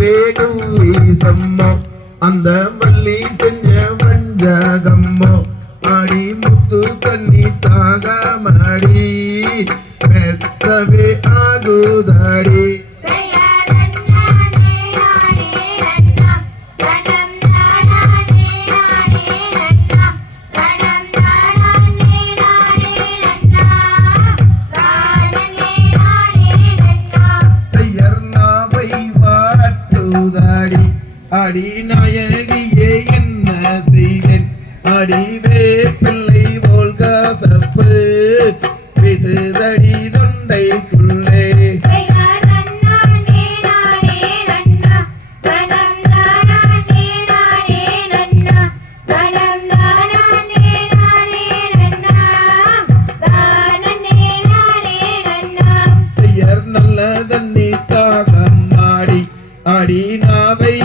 குவீசம்மோ அந்த மல்லி செஞ்ச வாட்டுதடி அடி நாயகியே என்ன செய்தேன்? அடி வேப்பில் ஆடி அடி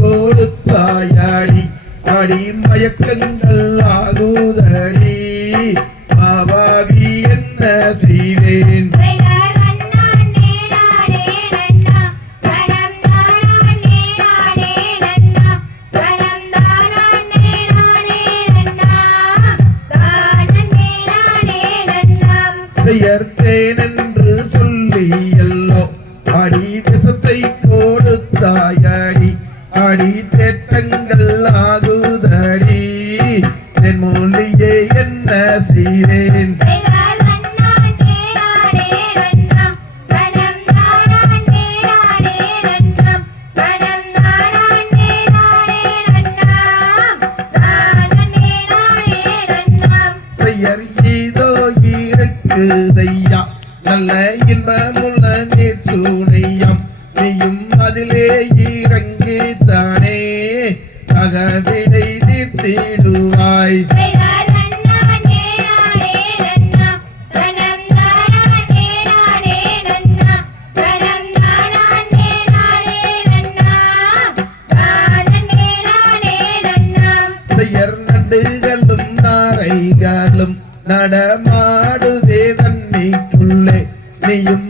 கொடுத்தாயடி. அடி மயக்கங்கள் ஆகுதடி. மாவாவி என்ன செய்வேன்? செயற்தேன் என்று சொல்லி எல்லோ அடி திசத்தை கொடுத்தாய். அடி தேட்டங்கள் ஆகுதடி. என் மொழியை என்ன செய்வேன்? செயற் ஏதோ இருக்குதையா நல்ல இன்பமுள்ள நீச்சுணையம் அகதிடை தீர்த்திடுவாய் நடமாடுதே தன்னைக்குள்ளே நீயும்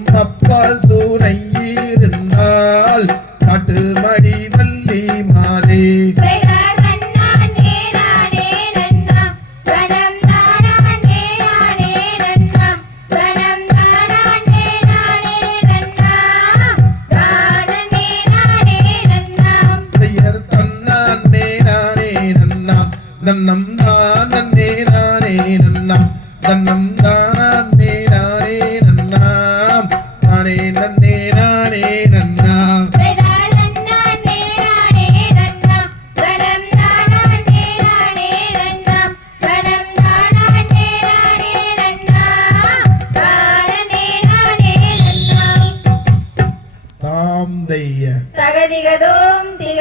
then